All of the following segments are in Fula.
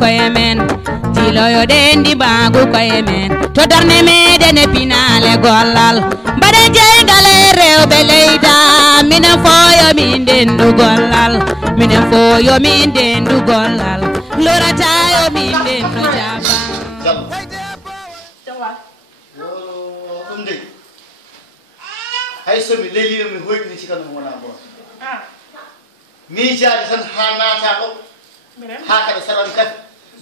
koye men jiloyo dendi bagu koye men to darne meɗen e pinale gollal mbaɗen jeygale rewɓe leyda minen foyo min dendu gollal minen foyo min dendu gollal loratayo min dendu jaba ɗum de hay somi lelino mi hoyɗini cikano wona goto miijaade tan ha naata ɗo ha kada saɗan kadi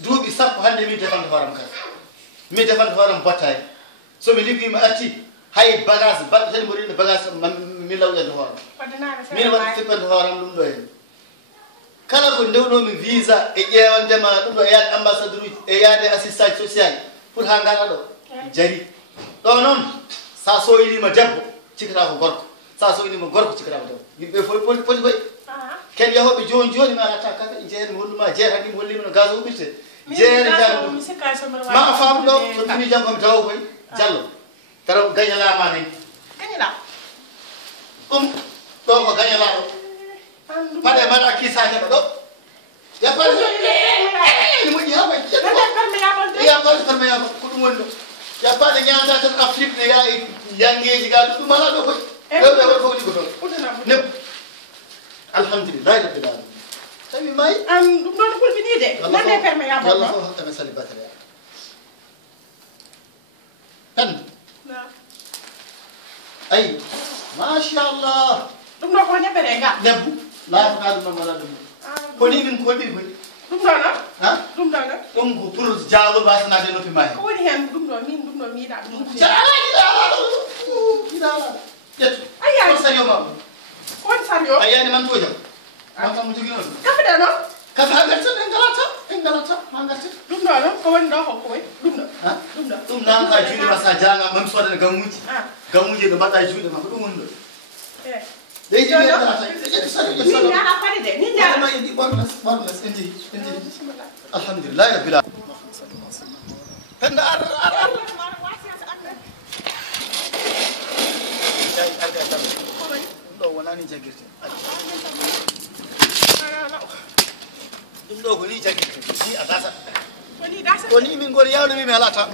duuɓi sappo hannde min defanta hooram kadi mi defanta hooram bottani somi liggima arti hay bagage baɗɗo tan mboɗino bagage mi lawƴande hooram min waɗa fippande hooram ɗum ɗo hen kala ko ndewnomi visa e ƴeewandema ɗum ɗo e yaade ambassadeur uji e yaade assistant social pour ha ngata ɗo jari ɗo noon sa soynima debbo cikkata ko gorko sa soynima gorko cikkata ko debbo yimɓe fof poti koy ken yahoɓe joni joni mi alata kafe jeere mi holluma jeere hanki mi hollima no gaz o huɓirte jeere jar ma faamu ɗo so fini jam komi tawa koy diallo tara gañalama hen ɗum ɗo ko gañalaɗo paɗe mbaɗa kisakeɓe ɗo yappade ni moƴƴi ha koy yappade perméable ko ɗum woni ɗo yappade ñamta tan afrique ne yaa jangeji ga ɗum ala ɗo koy ɗewɓe won fof liggo toon neɓ alhamdulillahi rabbil alamin tawi may ɗum ɗon ɓurɓini de nande perméable yalla fof hokkame célibataire tan ayi machallah ɗum ɗo ko neɓɓere ga nebbu laafata ɗum ɗon wala ɗum ko ni min koɗɗiri koy ɗum ɗo no ha ɗum ɗo no ɗum ko pour jawol wasanade noppi ma hen ko woni hen ɗum ɗo min ɗum ɗo mi yiɗa ɗum ala ƴettu Aya. ko saño ma on sario a yiyani man to jam man kam mo jogino ɗum kafe ɗe noon kafe ha gartan en galata ha gartan ɗum ɗo noon ko woni ɗo ko koy ɗum ɗo ha ɗum ɗo ɗum namka juuɗe ma sa janga mam sodane gammuji gammuji ɗo mbaɗɗa juuɗe ma ko ɗum woni ɗo leydi ndi galata min ñaɗa paɗe de min ñaɗa ma indi ɓornas en jeehi alhamdulillahi rabbil alamin penda ar ɗo wonani jaguirte ɗum ɗo ko ni jaguirte ni a dasa woni dasa ko ni min goni yawde mi alata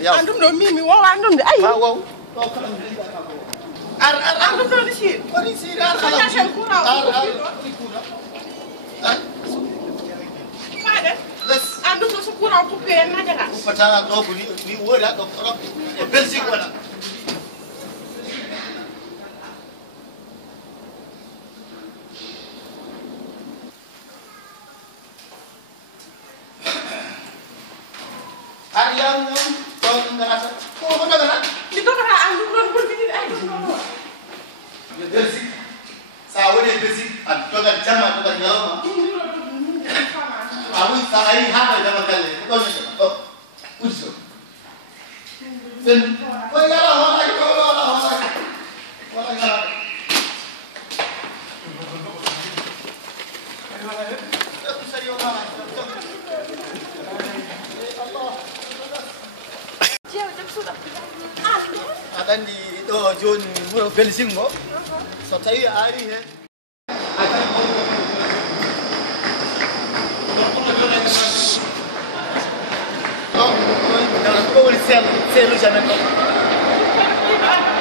yaw ɗum ɗo mi wowan ɗum de ayi ha wow ɗo kala ar ɗum ɗo ni sir woni sir ar Ar faɗe les an ɗum ɗo so courant coupé en najata uppata ɗo ko ni woodi ha ɗo e Belgique wona ar yam ñam ɗon ngarata ko dogata mi dogata an ɗum ɗon ɓurɓini ay e Belgique sa woni e Belgique a dogat jamma dogat ñalawma a wi sa ari ha ɗo jama galle ko ɗon ɗo uji so ɓen ko yala hoolaki ko wala hoolaki wala ngala aɗa andi ɗo joni wuro Belgique ngo so tawi a ari hen ɗo woni seeluji amen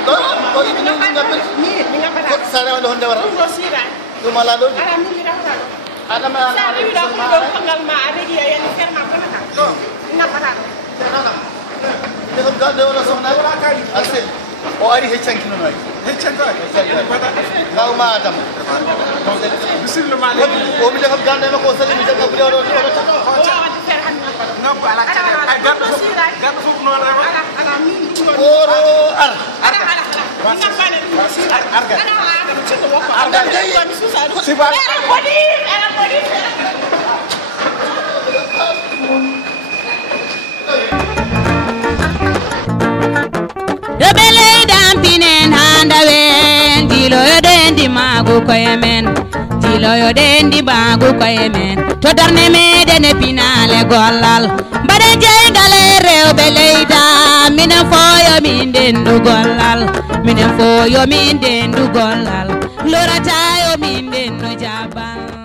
ɗo ɗo yimɓe ni gabbel sa rewande hon ndewata ɗum ɗo sira ɗum ala ɗo ara min mi rewata ɗo adama sa rewiɗa ɗum ɗo kongal ma a regi a yani ferma konata ɗo nabbata ɗo ɗum gande wona sohnaji alsel o ari heccankinono ay gawma adama omi defam gande makko o sali mi jagga ɓuuri oɗo oɗo jiloyo dendi magu koye men jiloyo dendi magu koye men to darne meɗen e pinale gollal mbaɗen jeygale rewɓe leyda minen foyo min dendu gollal minen foyo min dendu gollal loratayo min dendu jabal